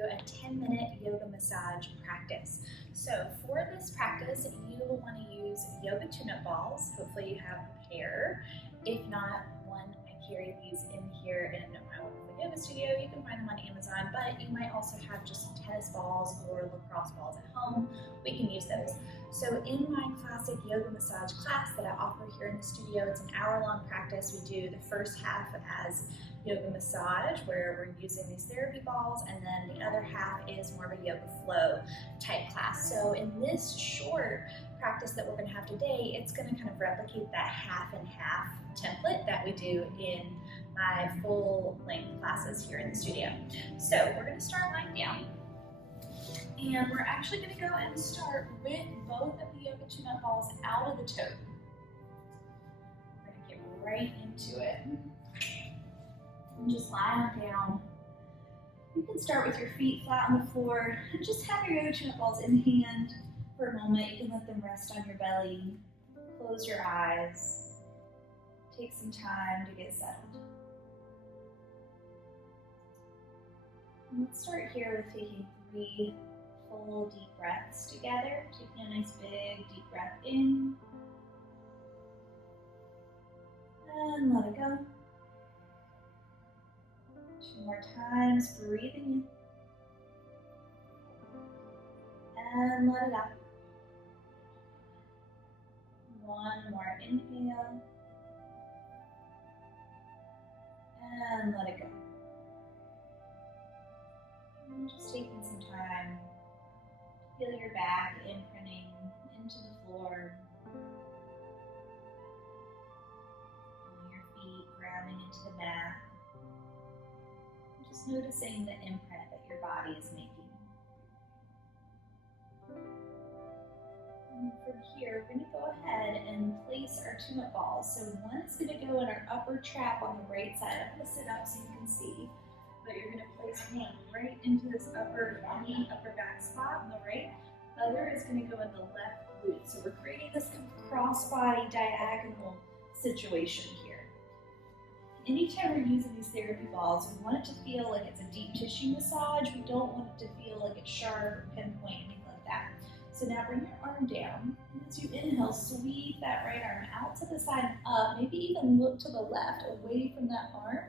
you a 10-minute yoga massage practice. So for this practice, you will want to use yoga tune-up balls. Hopefully you have a pair. If not, one, I carry these in here in my wonderful yoga studio. You can find them on Amazon, but you might also have just some tennis balls or lacrosse balls at home. We can use those. So in my classic yoga massage class that I offer here in the studio, it's an hour-long practice. We do the first half as yoga massage, where we're using these therapy balls, and then the other half is more of a yoga flow type class. So in this short practice that we're going to have today, it's going to kind of replicate that half and half template that we do in my full length classes here in the studio. So we're going to start lying down, and we're actually going to go and start with both of the yoga tune-up balls out of the toe. We're going to get right into it. And just lie on down. You can start with your feet flat on the floor and just have your yoga tune-up balls in hand for a moment. You can let them rest on your belly. Close your eyes. Take some time to get settled. And let's start here with taking 3 full deep breaths together. Taking a nice big deep breath in. And let it go. 2 more times, breathing in. And let it out. 1 more inhale. And let it go. And just taking some time to feel your back imprinting into the floor. Feel your feet grounding into the mat. Just noticing the imprint that your body is making. And from here, we're going to go ahead and place our tune-up balls. So one is going to go in our upper trap on the right side. I'm going to sit up so you can see. But you're going to place one right into this upper knee, upper back spot on the right. The other is going to go in the left glute. So we're creating this cross-body diagonal situation here. Anytime we're using these therapy balls, we want it to feel like it's a deep tissue massage. We don't want it to feel like it's sharp or pinpoint, anything like that. So now bring your arm down, and as you inhale, sweep that right arm out to the side and up. Maybe even look to the left, away from that arm,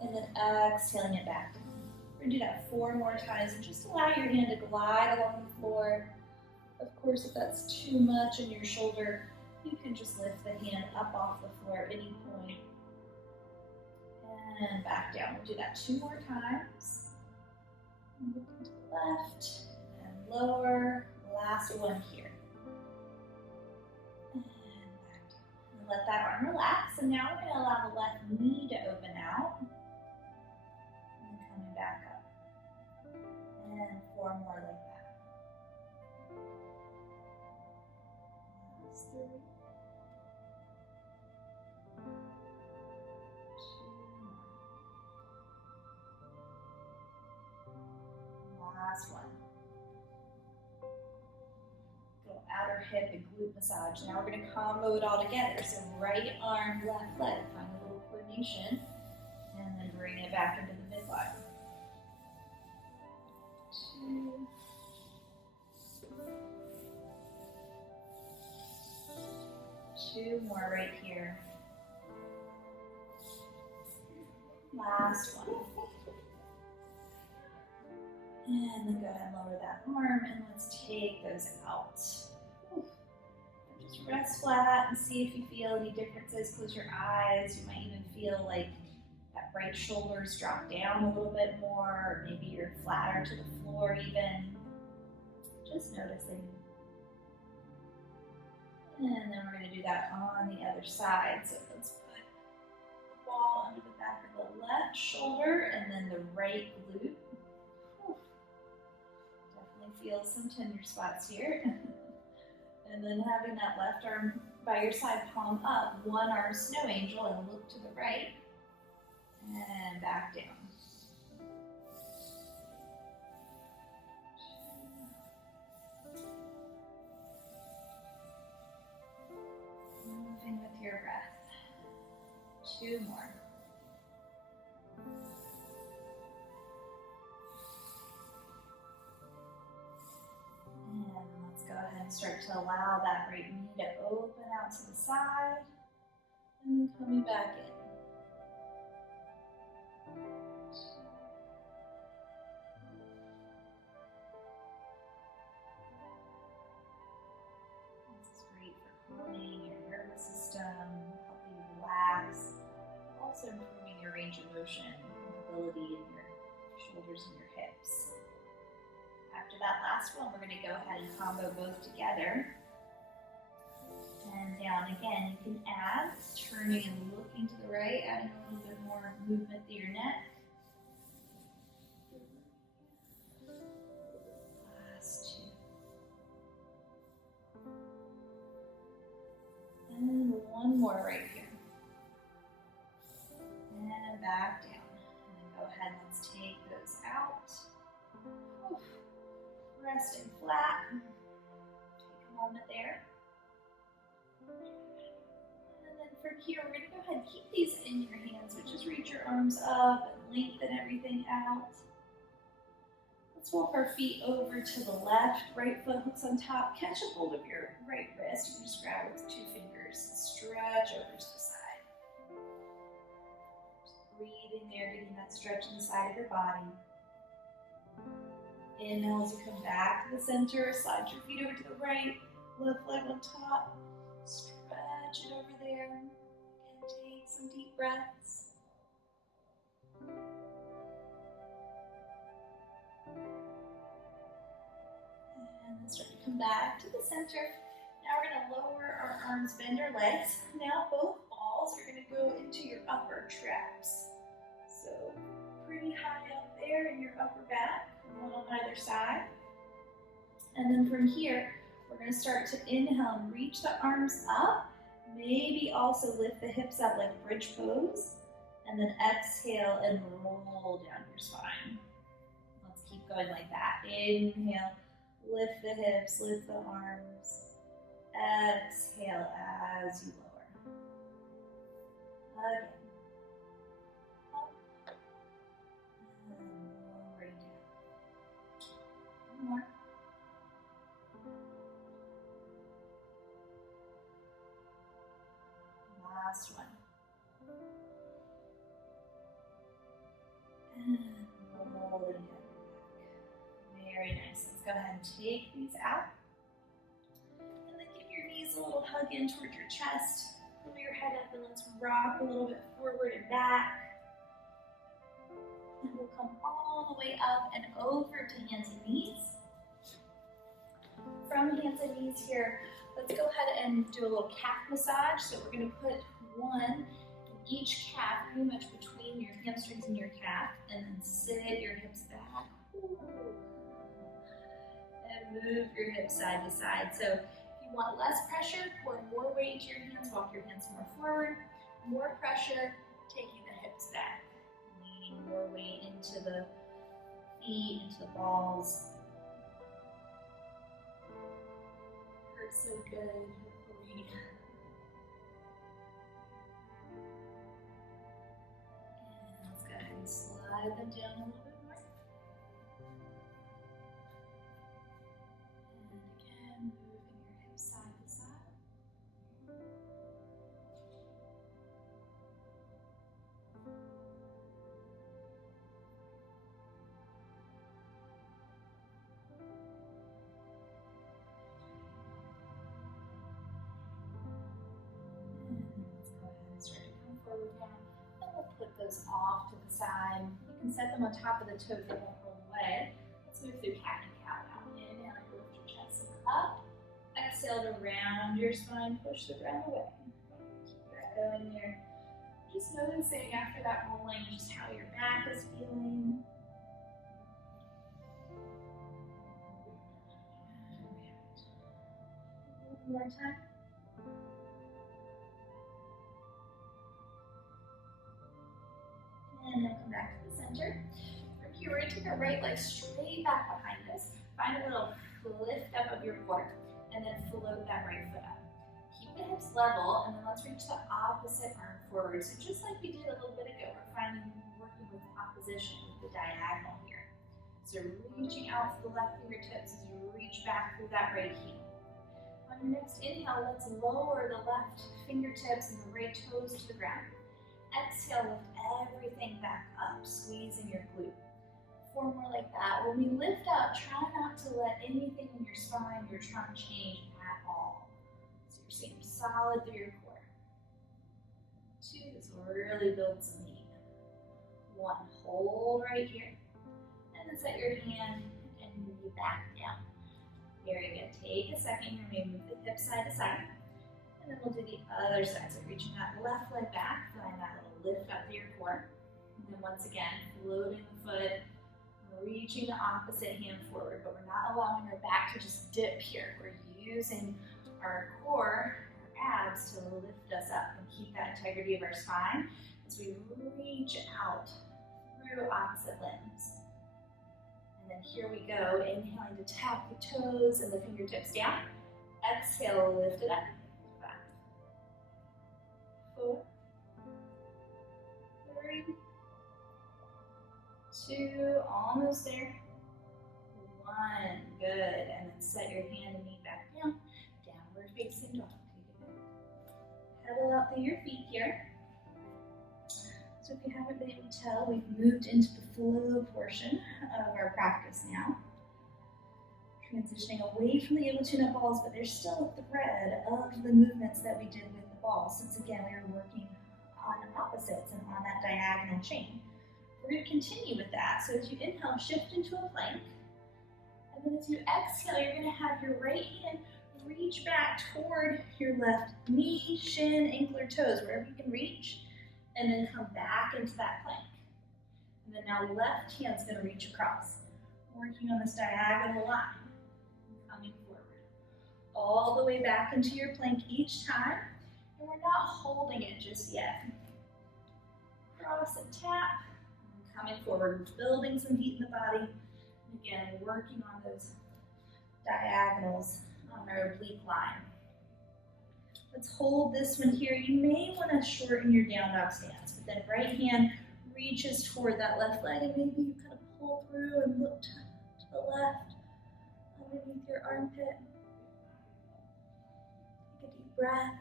and then exhaling it back down. We're gonna do that 4 more times, and just allow your hand to glide along the floor. Of course, if that's too much on your shoulder, you can just lift the hand up off the floor at any point. And back down. We'll do that 2 more times. Looking to the left and lower. Last one here. And back down. And let that arm relax. And now we're going to allow the left knee to open out. And coming back up. And 4 more like that. Last 3. Last one. Go outer hip and glute massage. Now we're going to combo it all together. So right arm, left leg. Find a little coordination. And then bring it back into the midline. 2 more right here. Last one. And then go ahead and lower that arm, and let's take those out. Just rest flat and see if you feel any differences. Close your eyes. You might even feel like that right shoulder's drop down a little bit more, or maybe you're flatter to the floor even. Just noticing. And then we're going to do that on the other side. So let's put the ball under the back of the left shoulder and then the right glute. Feel some tender spots here. And then having that left arm by your side, palm up, one arm snow angel, and look to the right. And back down. Moving with your breath. 2 more. to allow that right knee to open out to the side and then coming back in. This is great for calming your nervous system, helping you relax, but also improving your range of motion, mobility in your shoulders and your hips. After that last one, we're going to go ahead and combo both together. And down again. You can add, turning and looking to the right, adding a little bit more movement through your neck. Last two. And one more right here. And back down. And then go ahead and let's take those out. Resting flat. Take a moment there. And then from here, we're going to go ahead and keep these in your hands, so just reach your arms up and lengthen everything out. Let's walk our feet over to the left, right foot hooks on top, catch a hold of your right wrist. You can just grab it with 2 fingers, stretch over to the side. Just breathing there, getting that stretch in the side of your body. Inhale as you come back to the center, slide your feet over to the right, left leg on top. Stretch it over there and take some deep breaths. And then start to come back to the center. Now we're going to lower our arms, bend our legs. Now both balls are going to go into your upper traps. So pretty high up there in your upper back, one on either side. And then from here, we're going to start to inhale and reach the arms up. Maybe also lift the hips up like bridge pose. And then exhale and roll down your spine. Let's keep going like that. Inhale, lift the hips, lift the arms. Exhale as you lower. Again. Up. And lowering down. One more. Last one. And rolling down. Very nice. Let's go ahead and take these out. And then give your knees a little hug in towards your chest. Pull your head up and let's rock a little bit forward and back. And we'll come all the way up and over to hands and knees. From hands and knees here, let's go ahead and do a little calf massage. So we're going to put one in each calf, pretty much between your hamstrings and your calf, and then sit your hips back. And move your hips side to side. So if you want less pressure, pour more weight into your hands, walk your hands more forward. More pressure, taking the hips back. Leaning more weight into the feet, into the balls. Hurts so good. Breathe. And let's go ahead and slide them down a little bit more. And again, moving your hips side to side. Put those off to the side. You can set them on top of the toes, they won't roll away. Let's move through cat and cow now. Inhale, lift your chest up. Exhale to round your spine, push the ground away. Keep your head going there. Just noticing after that rolling just how your back is feeling. One more time. And then come back to the center. From here, we're going to take our right leg straight back behind us. Find a little lift up of your core, and then float that right foot up. Keep the hips level, and then let's reach the opposite arm forward. So just like we did a little bit ago, we're working with opposition with the diagonal here. So reaching out to the left fingertips as you reach back through that right heel. On your next inhale, let's lower the left fingertips and the right toes to the ground. Exhale, lift everything back up, squeezing your glute. 4 more like that. When we lift up, try not to let anything in your spine, your trunk change at all. So you're staying solid through your core. 2, this will really build some heat. 1, hold right here. And then set your hand and knee back down. Very good. Take a second here, maybe move the hip side to side. And then we'll do the other side. So reaching that left leg back, find that little lift up through your core. And then once again, floating the foot, reaching the opposite hand forward, but we're not allowing our back to just dip here. We're using our core, our abs to lift us up and keep that integrity of our spine as we reach out through opposite limbs. And then here we go, inhaling to tap the toes and the fingertips down. Exhale, lift it up. 5, 4, 3, 2, almost there. 1, good. And then set your hand and knee back down. Downward facing dog. Take it back. Pedal out through your feet here. So if you haven't been able to tell, we've moved into the flow portion of our practice now. Transitioning away from the yoga tune-up balls, but there's still a thread of the movements that we did with the balls, since again we were working on opposites and on that diagonal chain. We're going to continue with that. So as you inhale, shift into a plank. And then as you exhale, you're going to have your right hand reach back toward your left knee, shin, ankle, or toes, wherever you can reach. And then come back into that plank. And then now left hand's going to reach across. Working on this diagonal line. Coming forward. All the way back into your plank each time. And we're not holding it just yet. Cross and tap. Coming forward, building some heat in the body. Again, working on those diagonals on our oblique line. Let's hold this one here. You may want to shorten your down dog stance, but then right hand reaches toward that left leg, and maybe you kind of pull through and look to the left, underneath your armpit. Take a deep breath.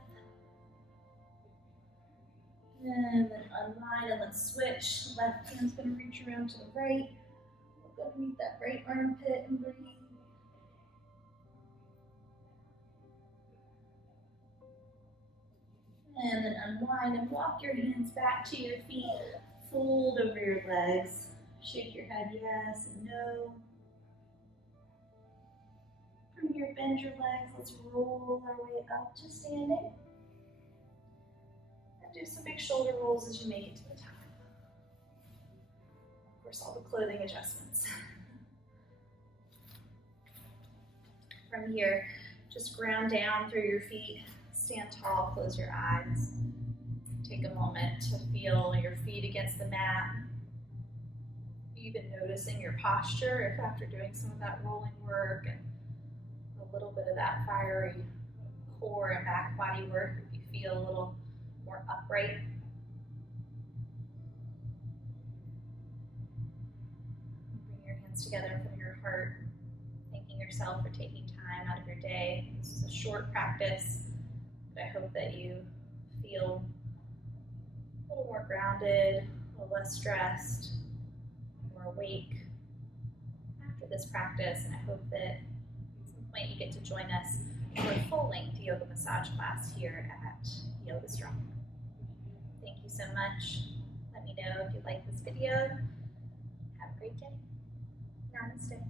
And then unwind and let's switch. Left hand's going to reach around to the right. Look underneath that right armpit and breathe. And then unwind and walk your hands back to your feet. Fold over your legs. Shake your head yes and no. From here, bend your legs. Let's roll our way up to standing. And do some big shoulder rolls as you make it to the top. Of course, all the clothing adjustments. From here, just ground down through your feet. Stand tall, close your eyes. Take a moment to feel your feet against the mat. Even noticing your posture, if after doing some of that rolling work and a little bit of that fiery core and back body work, if you feel a little more upright. Bring your hands together in front of your heart, thanking yourself for taking time out of your day. This is a short practice. I hope that you feel a little more grounded, a little less stressed, more awake after this practice, and I hope that at some point you get to join us for a full-length yoga massage class here at Yoga Strong. Thank you so much. Let me know if you like this video. Have a great day. Namaste.